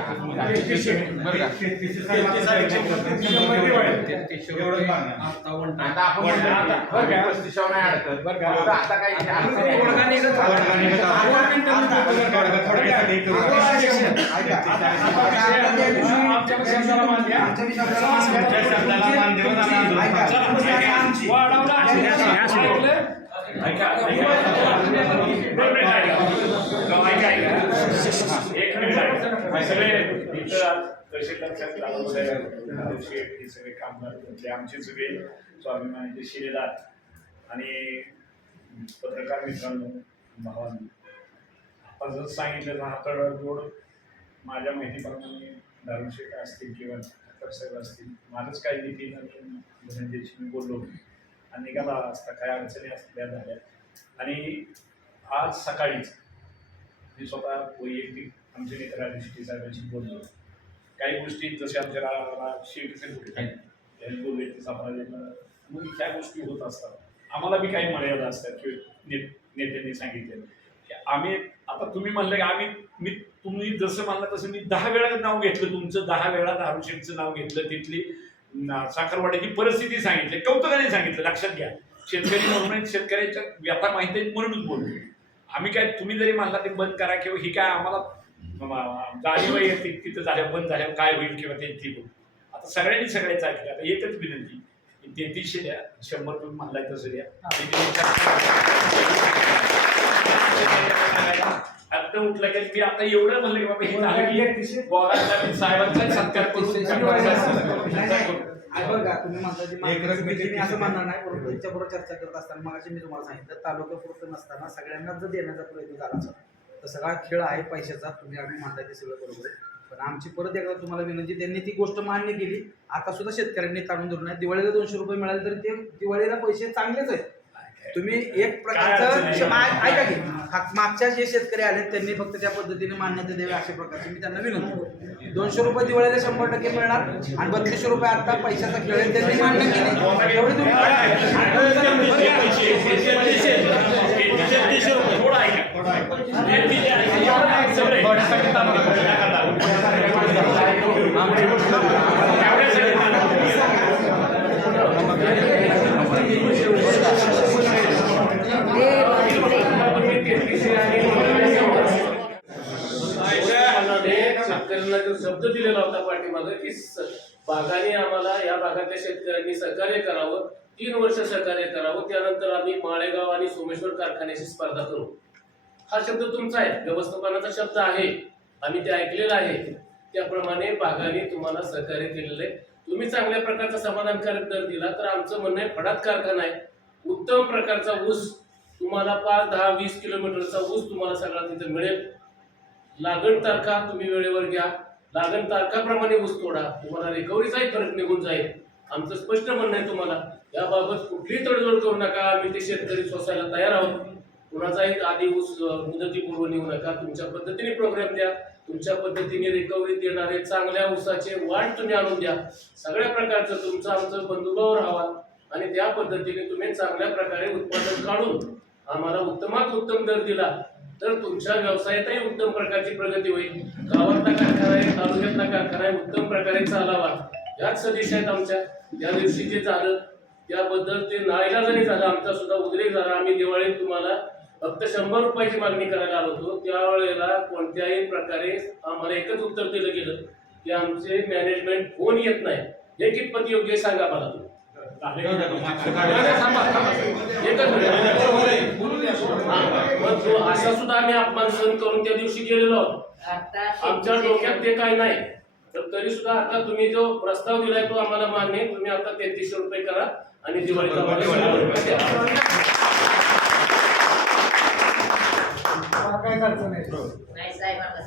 एवढंच मागणं. आता आपण 35 नाही अडकत बरं का. आता काही सगळे कामगार आमचे सगळे स्वाभिमानाचे शिलेदार आणि पत्रकार मित्रांनो, भावांनो, आपण जर सांगितलं हातळ रोड माझ्या माहितीप्रमाणे दारुशेठ असतील किंवा ठाकर साहेब असतील, माझंच काही नीती धनंजयशी मी बोललो आणि निघाला असता काय अडचणी असल्या झाल्या. आणि आज सकाळीच मी स्वतः वैयक्तिक आमचे नेते राजेश साहेबांशी बोललो. काही गोष्टी जसे आमच्या शेतीचे कुठे बोलले ते सापडायला मग ह्या गोष्टी होत असतात. आम्हाला बी काही मर्यादा असतात किंवा नेत्यांनी सांगितले की आम्ही आता तुम्ही म्हणलं की मी तुम्ही जसं म्हणलं तसं मी 10 वेळा नाव घेतलं तुमचं, 10 वेळा दारुशेठचं नाव घेतलं, तिथली साखरवाड्याची परिस्थिती सांगितली, कौतुकाने सांगितलं. लक्षात घ्या, शेतकरी म्हणून शेतकऱ्याच्या व्यथा माहिती आहे म्हणूनच बोललो आम्ही. काय तुम्ही जरी म्हणला ते बंद करा किंवा ही काय आम्हाला जाणीव येते तिथं झाल्या बंद झाल्यावर काय होईल किंवा ते ती बोल. आता सगळ्यांनी सगळ्याच ऐकलं. आता एकच विनंती, 3300 द्या, 100 तुम्ही म्हणलाय तसं द्या. आता उठलं की मी आता एवढं म्हणलं की बाबा हे झालं की बोलायला साहेबांचा सत्कार करून बघा तुम्ही म्हणता असं म्हणणार नाही. परंतु त्यांच्याबरोबर चर्चा करत असताना मग मी तुम्हाला सांगितलं तालुक्यापुरतं नसताना सगळ्यांना जर देण्याचा प्रयत्न झाला असेल तर सगळा खेळ आहे पैशाचा. तुम्ही आम्ही म्हणताय ते सगळं बरोबर आहे, पण आमची परत एकदा तुम्हाला विनंती, त्यांनी ती गोष्ट मान्य केली. आता सुद्धा शेतकऱ्यांनी ताणून धरून आहे. दिवाळीला 200 रुपये मिळाले तरी ते दिवाळीला पैसे चांगलेच आहेत. तुम्ही एक प्रकारचं ऐका की मागच्या जे शेतकरी आले त्यांनी फक्त त्या पद्धतीने मान्यता द्यावी अशा प्रकारची मी त्यांना विनंती. 200 रुपये दिवाळीला 100% मिळणार आणि 3200 रुपये आता पैशाचा खेळ आहे त्यांनी मान्य केले. एवढे तुम्ही शेतकऱ्यांना जो शब्द दिलेला होता पाठीमागे की बागाने आम्हाला या भागातल्या शेतकऱ्यांनी सहकार्य करावं, 3 वर्ष सहकार्य करावं, त्यानंतर आम्ही माळेगाव आणि सोमेश्वर कारखान्याशी स्पर्धा करू. हा शब्द तुमचा आहे, व्यवस्थापनाचा शब्द आहे, आम्ही ते ऐकलेला आहे. त्याप्रमाणे बागाने तुम्हाला सहकार्य केलेलं आहे. तुम्ही चांगल्या प्रकारचा समाधानकारक दर दिला तर आमचं म्हणणं आहे फडात कारखाना आहे, उत्तम प्रकारचा ऊस तुम्हाला 5, 10, 20 किलोमीटरचा ऊस तुम्हाला सगळा तिथे मिळेल. लागण तारखा तुम्ही वेळेवर घ्या. लागण तारखाप्रमाणे ऊस तोडा, तुम्हाला रिकव्हरीचाही फरक निघून जाईल. आमचं स्पष्ट म्हणणं आहे तुम्हाला, याबाबत कुठलीही तडजोड करू नका. आम्ही ते शेतकरी सोसायला तयार आहोत. कुणाचाही आधी ऊस मुदतीपूर्व नेऊ नका. तुमच्या पद्धतीने प्रोग्राम द्या, तुमच्या पद्धतीने रिकव्हरी देणारे चांगल्या ऊसाचे वाण तुम्ही आणून द्या. सगळ्या प्रकारचं तुमचं आमचं बंधुभाव राहावा आणि त्या पद्धतीने तुम्ही चांगल्या प्रकारे उत्पादन काढून आम्हाला उत्तमात उत्तम दर दिला तर तुमच्या व्यवसायातही उत्तम प्रकारची प्रगती होईल. गावातला कारखाना आहे, तालुक्यातला कारखाना आहे, उत्तम प्रकारे चालावा. याच सदिश आहेत आमच्या. त्या दिवशी जे झालं त्याबद्दल ते नाईलाजाने झालं, आमचा सुद्धा उद्रेक झाला. आम्ही दिवाळीत तुम्हाला फक्त 100 रुपयाची मागणी करायला आलो होतो. त्यावेळेला कोणत्याही प्रकारे आम्हाला एकच उत्तर दिलं गेलं की आमचे मॅनेजमेंट फोन येत नाही. हे कितपत योग्य आहे सांगा मला तुम्ही. मग असा सुद्धा आम्ही अपमान सहन करून त्या दिवशी गेलेलो आहोत. आमच्या डोक्यात ते काय नाही. तर तरी सुद्धा आता तुम्ही जो प्रस्ताव दिलाय तो आम्हाला मान्य आहे. तुम्ही आता 3300 रुपये करा आणि दिवाळीचा आम्हाला 100 रुपये द्या. काहीच अडचण नाही.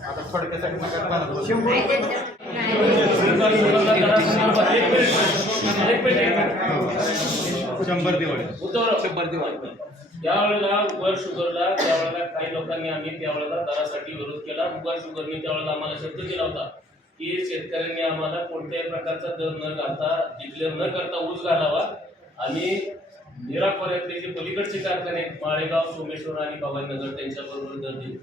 आता थोडक्यासाठी शंभर दिवाळी. त्यावेळेला उबर शुगरला त्यावेळेला काही लोकांनी आम्ही त्यावेळेला दरासाठी विरोध केला. उबर शुगरने त्यावेळेला आम्हाला शब्द दिला होता की शेतकऱ्यांनी आम्हाला कोणत्याही प्रकारचा दर न घालता, डिक्लेअर न करता ऊस घालावा. आणि निराकोऱ्यातले जे पलीकडचे कारखाने माळेगाव, सोमेश्वर आणि भवानीनगर त्यांच्याबरोबर दर दिले.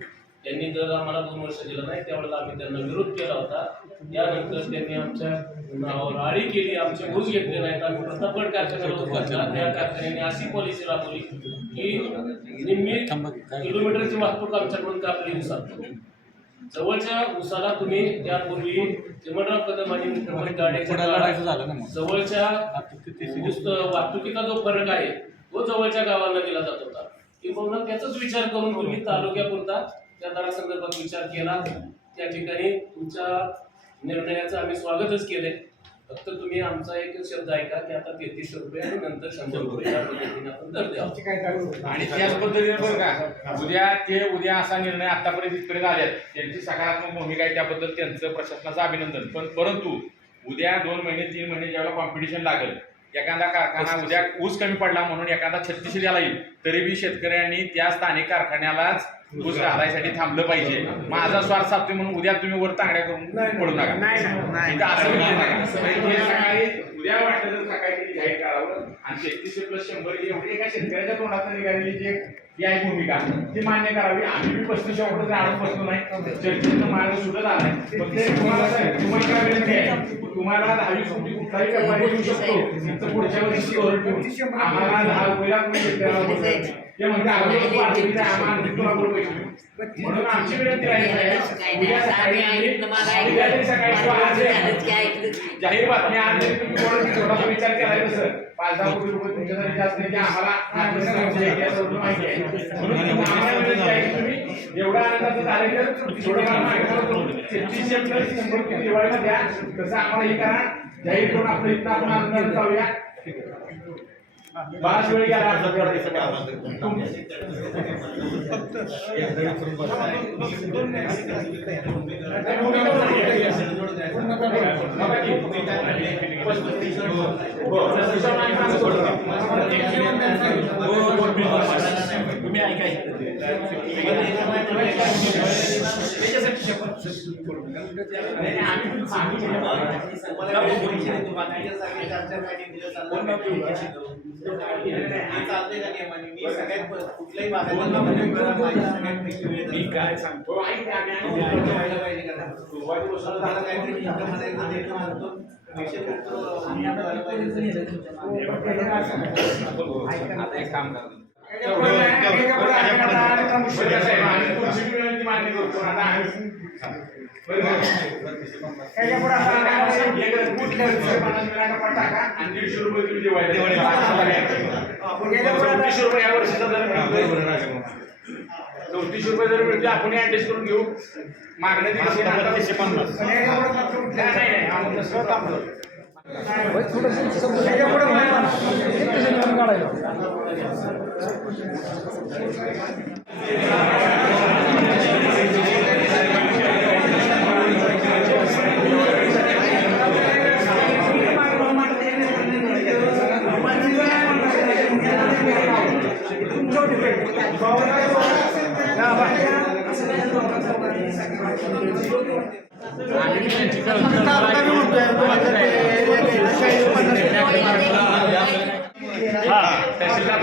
त्यांनी दर आम्हाला 2 वर्ष दिला नाही. त्यावेळेला आम्ही त्यांना विरोध केला होता. त्यानंतर त्यांनी आमच्या नावावर आळी केली, आमचे ऊस घेतले नाहीत. आम्ही प्रतापगड कारखान्याला ऊस घातला. त्या कारखान्याने अशी पॉलिसी राबवली की निम्मी किलोमीटरची वाहतूक आमच्याकडून कापली ऊसात. जवळच्या ऊसाला तुम्ही त्यापूर्वी चिमणराव कदम आणि मुख्यमंत्री गाड्याच्या जवळच्या वाहतुकीचा जो फरक आहे तो जवळच्या गावांना दिला जात होता. किंवा त्याचाच विचार करून तुम्ही तालुक्यापुरता त्या दरासंदर्भात विचार केला. त्या ठिकाणी तुमच्या निर्णयाचं आम्ही स्वागतच केलंय. फक्त तुम्ही आमचा एकच शब्द ऐका की आता 3300 रुपये आणि नंतर 100 रुपये या पद्धतीने आपण दर द्यावा. आणि त्याच पद्धतीने बरं का उद्या असा निर्णय आतापर्यंत इथपर्यंत आल्यात, त्यांची सकारात्मक भूमिका आहे, त्याबद्दल त्यांचं प्रशासनाचं अभिनंदन. परंतु उद्या 2 महिने 3 महिने ज्यावेळेला कॉम्पिटिशन लागेल, एखादा कारखाना उद्या ऊस कमी पडला म्हणून एखादा 36 द्यायला येईल, तरी बी शेतकऱ्यांनी त्या स्थानिक कारखान्यालाच ऊस घालायसाठी थांबलं पाहिजे. माझा स्वार्थ साधतोय म्हणून उद्या तुम्ही वर तांगड्या करून पडू नका. असं उद्या वाटलं तर सकाळी जाहीर करावं आणि 33+100 एवढी एका शेतकऱ्याच्या तोंडात निघालेली जी आहे भूमिका ती मान्य करावी. आम्ही 35 रुपये आणून बसलो नाही. चर्चेचं मार्ग सुद्धा झालाय. पण ते तुम्हाला विनंती आहे, तुम्हाला 10-20 रुपये कुठलाही व्यापारी देऊ शकतो. पुढच्या वर्षी धोरण ठेवून आम्हाला 10 रुपयाला ते म्हणते म्हणून आमची विनंती जाहीर बातमी आज थोडासा विचार केलाय तसं 5-10 कोटी रुपये तुमच्यासाठी जास्त नाही, आम्हाला माहिती आहे. म्हणून आम्हाला विनंती आहे की तुम्ही एवढा आनंदाचं झालं तर थोडंफार 3300 दिवाळीला द्या. तसं आम्हाला हे करा, जाहीर करून आपलं इथं आपण आनंदाने जाऊया. बराच वेळ गेला तुम्ही ऐकायचं कुठल्याही काय सांगतो आता एक काम करा, मान्य करतो. टाका आणि 150 रुपये तुम्ही दिवाळी 34 रुपये या वर्षीचा दर 34 रुपये जर मिळते आपण ऍडजस्ट करून घेऊ. मागण्या 350 नाही. आम्ही त्यांची तहसीलदार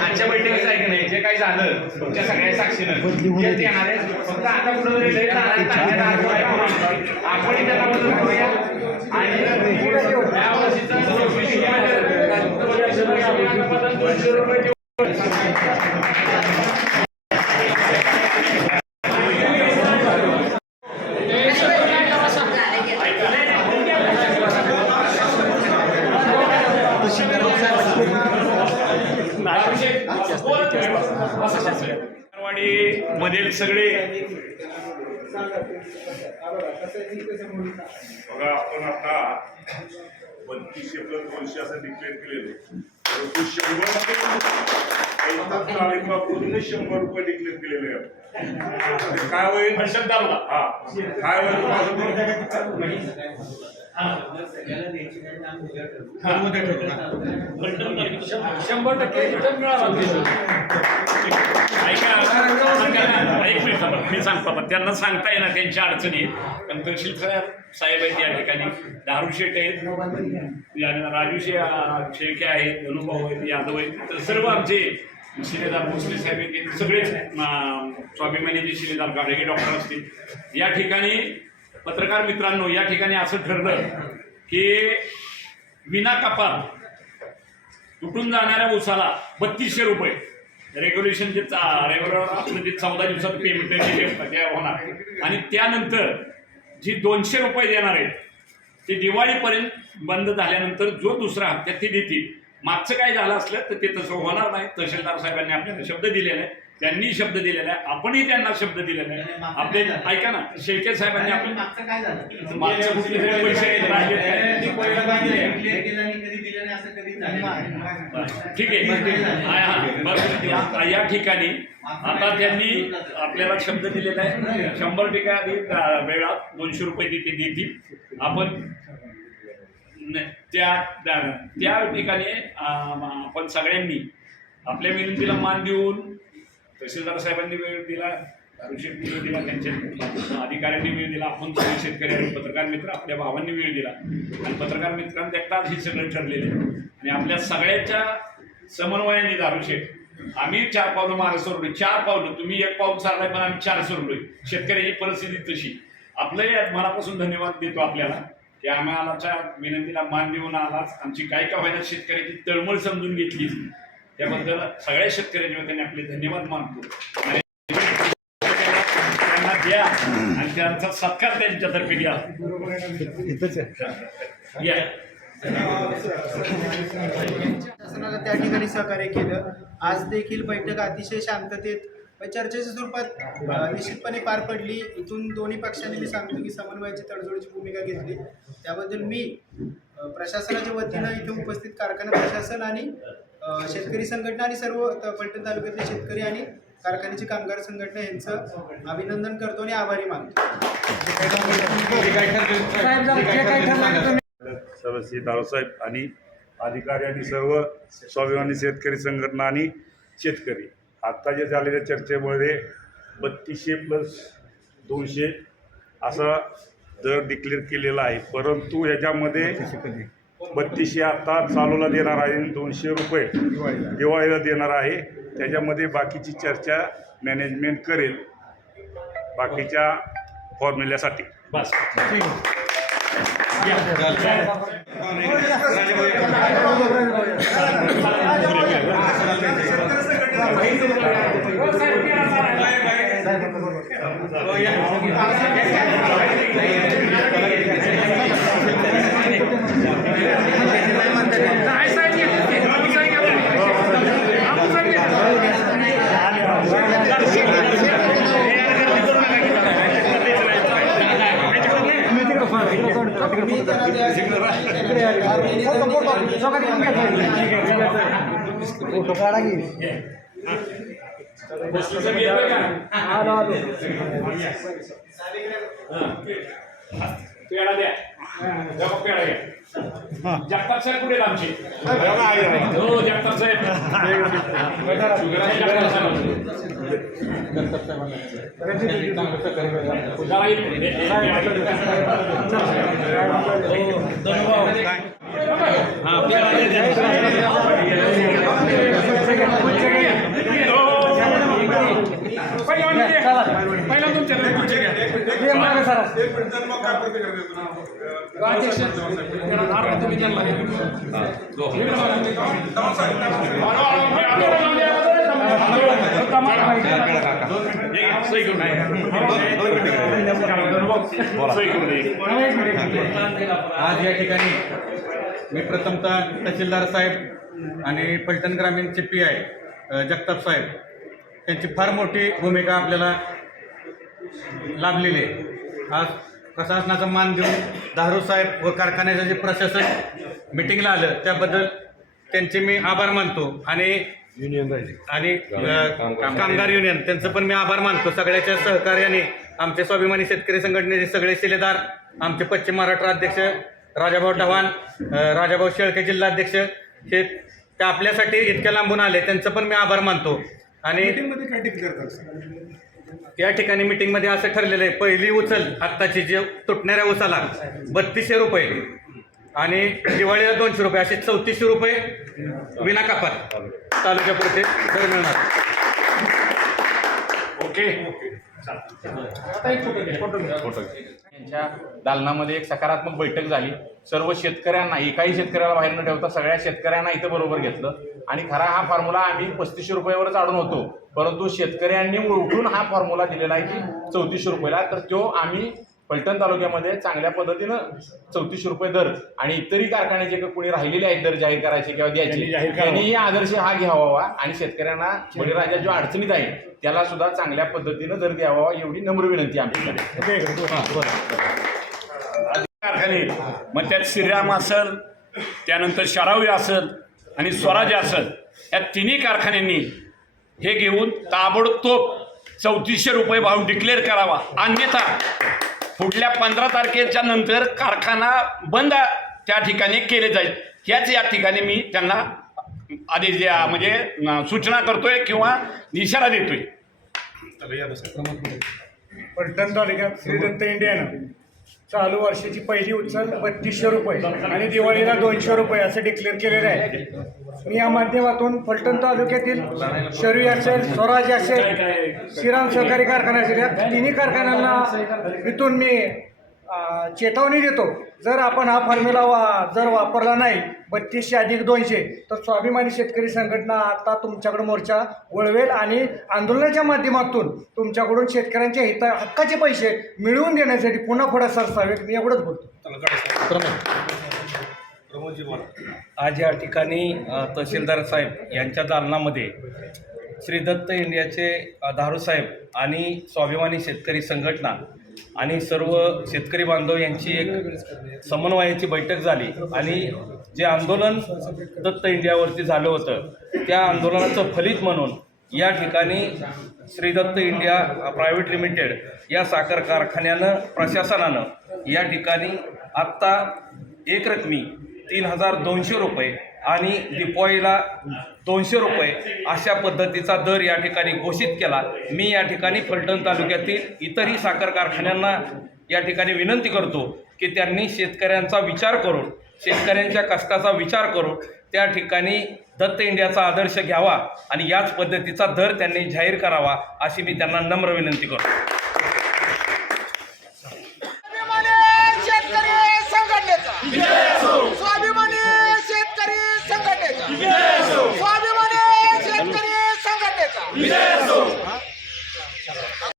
आजच्या बैठकीचं आहे की नाही जे काही झालं तुमच्या सगळ्या साक्षीनं तेच येणार आहे. फक्त आता कुठं आपण त्याला मदत करूया आणि या वर्षीचं 200 रुपये मधील सगळे बघा आपण आता 3200 + 200 असं डिक्लेअर केलेलं परंतु 100 तालुकापूर्ण 100 रुपये डिक्लेअर केलेले आहे. काय होईल हा काय होईल एक मिनिट मी सांगतो पण त्यांना सांगता येणार त्यांच्या अडचणी. पण तहसील साहेब आहेत या ठिकाणी, दारू शेठ आहेत, राजू शेळके आहेत, धनुभाऊ आहेत, यादव आहेत, तर सर्व आमचे शिलेदार भोसले साहेब आहेत, सगळेच स्वाभिमानीचे शिलेदार गाडगे डॉक्टर असतील. या ठिकाणी पत्रकार मित्रांनो, या ठिकाणी असं ठरलं की विना कपात तुटून जाणाऱ्या ऊसाला 3200 रुपये रेग्युलेशन जे रेग्युलर आपलं जे 14 दिवसात पेमेंट होणार आणि त्यानंतर जी 200 रुपये देणार आहेत ते दिवाळीपर्यंत बंद झाल्यानंतर जो दुसरा हप्त्यात ते देतील. मागचं काय झालं असलं तर ते तसं होणार नाही. तहसीलदार साहेबांनी आपल्याला शब्द दिलेला आहे, त्यांनी शब्द दिलेला आहे, आपणही त्यांना शब्द दिलेला आहे. आपले ऐका ना, शेळके साहेबांनी आपले मागचं काय झालं मागचे कुठले तरी पैसे राहिले ठीक आहे. बरं या ठिकाणी आता त्यांनी आपल्याला शब्द दिलेला आहे 100% वेळात 200 रुपये ते देतील. आपण त्या ठिकाणी आपण सगळ्यांनी आपल्या विनंतीला मान देऊन तहसीलदार साहेबांनी वेळ दिला, दारूशेठनी वेळ दिला, त्यांच्या अधिकाऱ्यांनी वेळ दिला, आपण सगळे शेतकरी आणि पत्रकार मित्र आपल्या भावांनी वेळ दिला आणि पत्रकार मित्रांनी एकटाच हे सगळं ठरलेलं आहे. आणि आपल्या सगळ्याच्या समन्वयाने दारूशेठ आम्ही 4 पावलं मागे सोडलो, 4 पावलं तुम्ही 1 पाऊल चाललाय पण आम्ही 4 सोडलोय. शेतकऱ्याची परिस्थिती तशी. आपलंही मनापासून धन्यवाद देतो आपल्याला की आम्हाला विनंतीला मान देऊन आलाच, आमची काय का व्हायला शेतकऱ्याची तळमळ समजून घेतली, त्याबद्दल सगळ्या शेतकऱ्यांच्या वतीने आपले धन्यवाद मानतो. त्यांना द्या आणि त्यांचा सत्कार त्यांच्यातर्फे द्या. शासनाला त्या ठिकाणी सहकार्य केलं. आज देखील बैठक अतिशय शांततेत चर्चेच्या स्वरूपात निश्चितपणे पार पडली. इथून दोन्ही पक्षांनी मी सांगतो की समन्वयाची तडजोडीची भूमिका घेतली. त्याबद्दल मी प्रशासनाच्या वतीनं इथे उपस्थित कारखाना प्रशासन आणि शेतकरी संघटना आणि सर्व फलटण तालुक्यातले शेतकरी आणि कारखान्याची कामगार संघटना यांचं अभिनंदन करतो आणि आभारी मानतो. सर्व दादासाहेब आणि अधिकारी आणि सर्व स्वाभिमानी शेतकरी संघटना आणि शेतकरी आत्ता जे झालेल्या चर्चेमध्ये 3200 + 200 असा दर डिक्लेअर केलेला आहे. परंतु ह्याच्यामध्ये 3200 आत्ता चालूला देणार आहे आणि 200 रुपये दिवाळीला देणार आहे. त्याच्यामध्ये बाकीची चर्चा मॅनेजमेंट करेल बाकीच्या फॉर्म्युल्यासाठी. बस फोटो काढा की पेढा द्या जरा पेढा घ्या जगताप साहेब कुठे आहेत आमचे हो जगताप साहेब पहिला तुमच्याकडे पुढचे घ्या आज या ठिकाणी मी प्रथमतः तहसीलदार साहेब आणि फलटण ग्रामीणचे PI जगताप साहेब त्यांची फार मोठी भूमिका आपल्याला लाभलेली आहे. आज प्रशासनाचा मान देऊन धारू साहेब व कारखान्याचं जे प्रशासन मिटिंगला आलं त्याबद्दल त्यांचे मी आभार मानतो आणि कामगार युनियन त्यांचं पण मी आभार मानतो. सगळ्याच्या सहकार्याने आमचे स्वाभिमानी शेतकरी संघटनेचे सगळे शिलेदार, आमचे पश्चिम महाराष्ट्र अध्यक्ष राजाभाऊ चव्हाण, राजाभाऊ शेळके जिल्हाध्यक्ष, हे ते आपल्यासाठी इतक्या लांबून आले त्यांचं पण मी आभार मानतो. आणि या ठिकाणी मिटिंगमध्ये असं ठरलेलं आहे, पहिली उचल आत्ताची जे तुटणाऱ्या उसाला 3200 रुपये आणि दिवाळीला 200 रुपये असे 3400 रुपये विना कपात तालुक्यापुरते दर मिळणार. ओके यांच्या दालनामध्ये एक सकारात्मक बैठक झाली. सर्व शेतकऱ्यांना, एकाही शेतकऱ्याला बाहेर न ठेवता सगळ्या शेतकऱ्यांना इथं बरोबर घेतलं आणि खरा हा फॉर्म्युला आम्ही 3500 रुपयावरच अडून होतो, परंतु शेतकऱ्यांनी उलटून हा फॉर्म्युला दिलेला आहे की 3400 रुपयाला. तर तो आम्ही फलटण तालुक्यामध्ये चांगल्या पद्धतीनं 3400 रुपये दर आणि इतरही कारखाने जे कोणी राहिलेले आहेत दर जाहीर करायचे किंवा द्यायचे त्यांनीही आदर्श हा घ्यावा आणि शेतकऱ्यांना बळीराजा जो अडचणीत आहे त्याला सुद्धा चांगल्या पद्धतीनं दर द्यावा एवढी नम्र विनंती आमच्याकडे. कारखाने मग त्यात श्रीराम असेल, त्यानंतर शरावी असेल आणि स्वराज्य असेल, या तिन्ही कारखान्यांनी हे घेऊन ताबडतोब 3400 रुपये भाव डिक्लेअर करावा, अन्यथा पुढल्या 15 तारखेच्या नंतर कारखाना बंद त्या ठिकाणी केले जाईल. ह्याच या ठिकाणी मी त्यांना आदेश द्या म्हणजे सूचना करतोय किंवा इशारा देतोय. फलटण तालुक्यात श्री दत्त इंडियानं चालू वर्षाची पहिली उचल 3200 रुपये आणि दिवाळीला 200 रुपये असं डिक्लेअर केलेलं आहे. मी या माध्यमातून फलटण तालुक्यातील शरवी असेल, स्वराज असेल, श्रीराम सहकारी कारखाना असेल, या तिन्ही कारखान्यांना इथून मी चेतावणी देतो, जर आपण हा फॉर्म्युला जर वापरला नाही 3200 अधिक 200 तर स्वाभिमानी शेतकरी संघटना आता तुमच्याकडे मोर्चा वळवेल आणि आंदोलनाच्या माध्यमातून तुमच्याकडून शेतकऱ्यांच्या हक्काचे पैसे मिळवून देण्यासाठी पुन्हा पुढे सरसावेत. मी एवढंच बोलतो. आज या ठिकाणी तहसीलदार साहेब यांच्या दालनामध्ये श्री दत्त इंडियाचे धारू साहेब आणि स्वाभिमानी शेतकरी संघटना आणि सर्व शेतकरी बांधव यांची एक समन्वयाची बैठक झाली आणि जे आंदोलन दत्त इंडियावरती झालं होतं त्या आंदोलनाचं फलित म्हणून या ठिकाणी Shri Datta India private limited या साखर कारखान्यानं प्रशासनानं या ठिकाणी आत्ता एक रकमी 3200 रुपये आणि दिपवाळीला 200 रुपये अशा पद्धतीचा दर या ठिकाणी घोषित केला. मी या ठिकाणी फलटण तालुक्यातील इतरही साखर कारखान्यांना या ठिकाणी विनंती करतो की त्यांनी शेतकऱ्यांचा विचार करून, शेतकऱ्यांच्या कष्टाचा विचार करून त्या ठिकाणी दत्त इंडियाचा आदर्श घ्यावा आणि याच पद्धतीचा दर त्यांनी जाहीर करावा अशी मी त्यांना नम्र विनंती करतो. स्वाभिमानी शेतकरी संघटनेचा